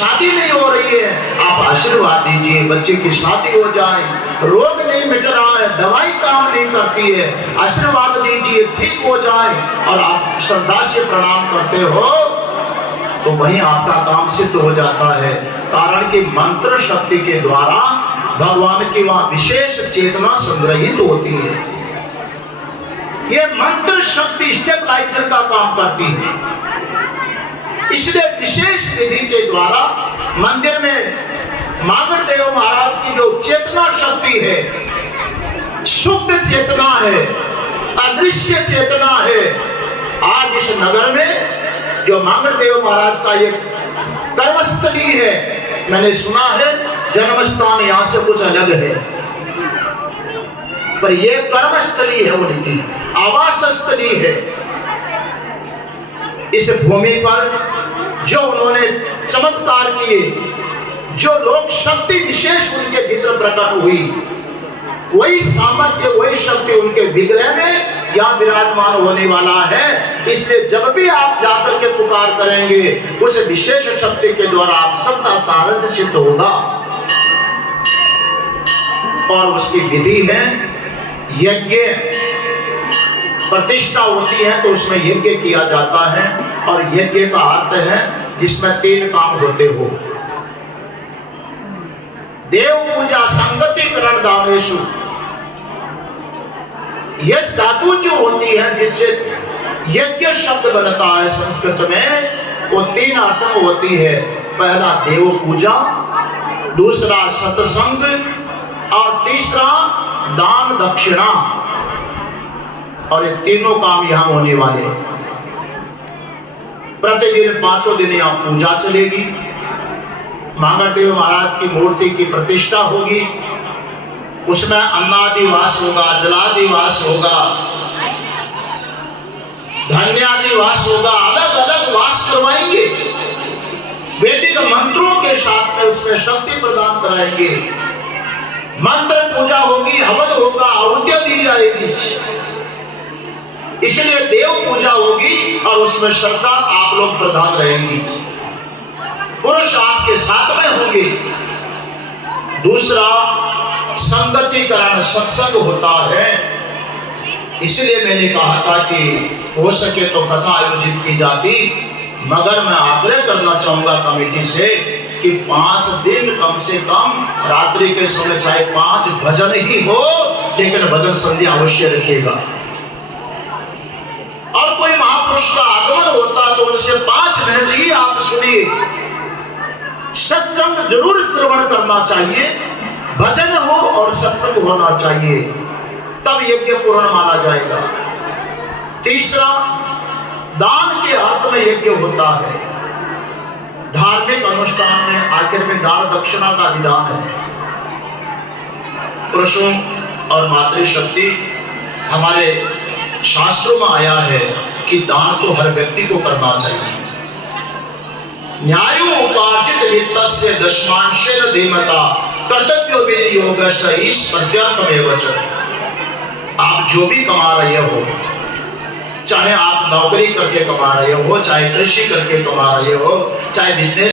शादी नहीं हो रही है, आप आशीर्वाद दीजिए बच्चे की शादी हो जाए, रोग नहीं मिट रहा है, दवाई काम नहीं करती है, आशीर्वाद दीजिए ठीक हो जाए, और आप श्रद्धा से प्रणाम करते हो तो वहीं आपका काम सिद्ध हो जाता है। कारण कि मंत्र शक्ति के द्वारा भगवान की वहां विशेष चेतना संग्रहित होती है। ये मंत्र शक्ति स्टेबलाइजर का काम करती है, इसलिए विशेष विधि के द्वारा मंदिर में मांगड़देव महाराज की जो चेतना शक्ति है, शुद्ध चेतना है, अदृश्य चेतना है, आज इस नगर में जो मांगड़देव महाराज का ये कर्मस्थली है, मैंने सुना है जन्म स्थान यहाँ से कुछ अलग है, पर यह कर्मस्थली है, उनकी आवास स्थली है। इस भूमि पर जो उन्होंने चमत्कार किए, जो लोक शक्ति विशेष उनके भीतर प्रकट हुई, वही सामर्थ्य वही शक्ति उनके विग्रह में यहाँ विराजमान होने वाला है। इसलिए जब भी आप जाकर के पुकार करेंगे, उस विशेष शक्ति के द्वारा आप सबका कारण सिद्ध होगा। और उसकी विधि है यज्ञ, प्रतिष्ठा होती है तो उसमें यज्ञ किया जाता है, और यज्ञ का अर्थ है जिसमें 3 काम होते हो। देव पूजा संगतिकरण दानेशु, यह धातु जो होती है जिससे यज्ञ शब्द बनता है संस्कृत में, वो 3 अर्थ होती है। पहला देव पूजा, दूसरा सत्संग, और तीसरा दान दक्षिणा। और ये तीनों काम यहां होने वाले हैं। प्रतिदिन 5 दिन यहां पूजा चलेगी, मांगड़देव महाराज की मूर्ति की प्रतिष्ठा होगी, उसमें अन्नादिवास होगा, जलादिवास होगा, धन्यादिवास होगा, अलग अलग वास करवाएंगे, वैदिक मंत्रों के साथ में उसमें शक्ति प्रदान कराएंगे, मंत्र पूजा होगी, हवन होगा, आहुतियां दी जाएगी। इसलिए देव पूजा होगी और उसमें श्रद्धा आप लोग प्रधान रहेंगी, पुरुष आपके साथ में होंगे। दूसरा संगतिकरण सत्संग होता है, इसलिए मैंने कहा था कि हो सके तो कथा आयोजित की जाती, मगर मैं आग्रह करना चाहूंगा कमेटी से कि 5 दिन कम से कम रात्रि के समय चाहे 5 भजन ही हो, लेकिन भजन संध्या अवश्य रखिएगा। और कोई महापुरुष का आगमन होता तो उनसे 5 मिनट ही आप सुनिए। सत्संग जरूर श्रवण करना चाहिए, भजन हो और सत्संग होना चाहिए, तब यज्ञ पूर्ण माना जाएगा। तीसरा, दान के अर्थ में यज्ञ होता है। धार्मिक अनुष्ठान में आखिर में दान दक्षिणा का विधान है। पुरुषों और मातृशक्ति, हमारे शास्त्रों में आया है कि दान तो हर व्यक्ति को करना चाहिए। न्यायोपार्जित वित्तस्य दशमांशेन धीमता कर्तव्यो विनियोगश्च ईश प्रत्यर्थमेव च। आप जो भी कमा रहे हो, चाहे आप नौकरी करके कमा रहे हो, चाहे कृषि करके कमा रहे हो, चाहे बिजनेस